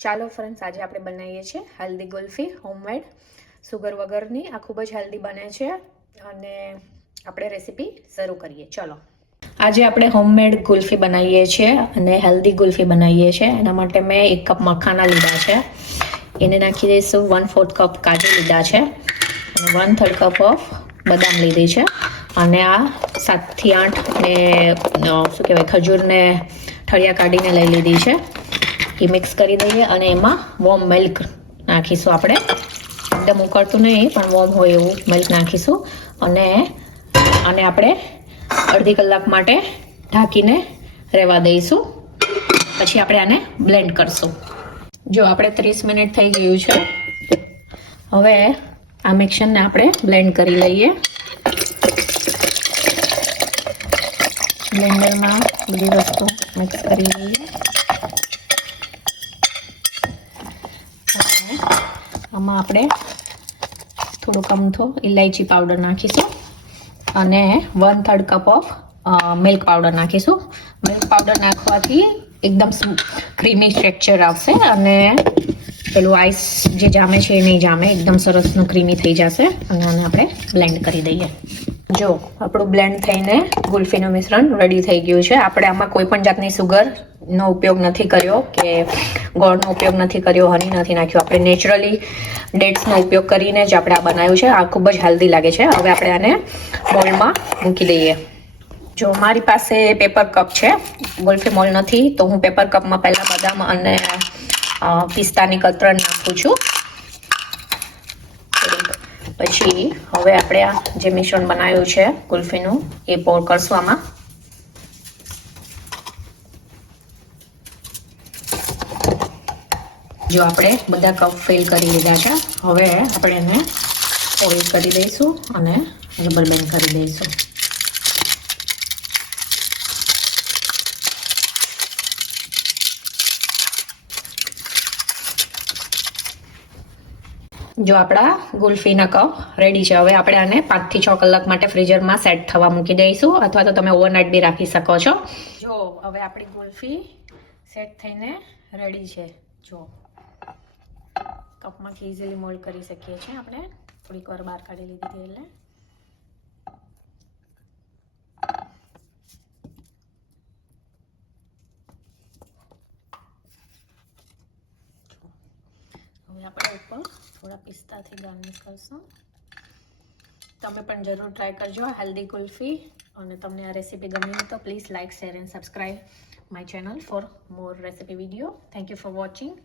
ચાલો ફ્રેન્ડ્સ, આજે આપણે બનાવીએ છીએ હેલ્ધી ગુલ્ફી હોમમેડ, સુગર વગરની. આ ખૂબ જ હેલ્ધી બને છે અને આપણે રેસીપી શરૂ કરીએ. ચલો, આજે આપણે હોમમેડ ગુલ્ફી બનાવીએ છીએ અને હેલ્ધી ગુલ્ફી બનાવીએ છીએ. એના માટે મેં 1 કપ મખાના લીધા છે, એને નાખી દઈશું. 1/4 કપ કાજુ લીધા છે અને 1/3 કપ ઓફ બદામ લીધી છે અને આ 7 થી 8 ને શું કહેવાય ખજૂરને ઠળિયા કાઢીને લઈ લીધી છે. એ મિક્સ કરી દઈએ અને એમાં વોર્મ મિલ્ક નાખીશું. આપણે એકદમ ઉકળતું નહીં પણ વોર્મ હોય એવું મિલ્ક નાખીશું અને આપણે અડધી કલાક માટે ઢાંકીને રહેવા દઈશું. પછી આપણે આને બ્લેન્ડ કરશું. જો આપણે 30 મિનિટ થઈ ગયું છે. હવે આ મિક્સરને આપણે બ્લેન્ડ કરી લઈએ. બ્લેન્ડરમાં બધી વસ્તુ મિક્સ કરી લઈએ. આમાં આપણે થોડુંક અમથો ઇલાયચી પાવડર નાખીશું અને 1/3 કપ ઓફ મિલ્ક પાવડર નાખીશું. મિલ્ક પાવડર નાખવાથી એકદમ ક્રીમી ટેક્સચર આવશે અને પેલું આઈસ જે જામે છે એ નહીં જામે, એકદમ સરસનું ક્રીમી થઈ જશે. અને આને આપણે બ્લેન્ડ કરી દઈએ. જો આપણું બ્લેન્ડ થઈને ગુલ્ફીનું મિશ્રણ રેડી થઈ ગયું છે. આપણે આમાં કોઈ પણ જાતની સુગરનો ઉપયોગ નથી કર્યો કે ગોળનો ઉપયોગ નથી કર્યો, હની નથી નાખ્યું. આપણે નેચરલી ડેટ્સનો ઉપયોગ કરીને જ આપણે આ બનાવ્યું છે. આ ખૂબ જ હેલ્ધી લાગે છે. હવે આપણે આને મોલ્ડમાં મૂકી દઈએ. જો મારી પાસે પેપર કપ છે, ગુલ્ફી મોલ્ડ નથી, તો હું પેપર કપમાં પહેલાં બદામ અને પિસ્તાની કતરણ નાખું છું. પછી હવે આપણે આ જે મિશ્રણ બનાવ્યું છે ગુલ્ફીનું એ પોર કરશું આમાં. જો આપણે બધા કપ ફિલ કરી લીધા છે. હવે આપણે એને ઓઇલ કરી દઈશું અને રબર બેન્ડ કરી દઈશું. જો આપણા ગુલ્ફીના કપ રેડી છે. હવે આપણે આને 5 થી 6 કલાક માટે ફ્રીઝરમાં સેટ થવા મૂકી દઈશું, અથવા તો તમે ઓવરનાઇટ બી રાખી શકો છો. જો હવે આપણી ગુલ્ફી સેટ થઈને રેડી છે. જો કપમાંથી ઇઝીલી મોલ્ડ કરી શકીએ છીએ આપણે. થોડીક વાર બહાર કાઢી લીધી હતી એટલે. હવે આપણે ઉપર થોડા પિસ્તાથી ગાર્નિશ કરશું. તમે પણ જરૂર ટ્રાય કરજો હેલ્ધી ગુલ્ફી. અને તમને આ રેસીપી ગમી હોય તો please like, share and subscribe my channel for more recipe video. Thank you for watching.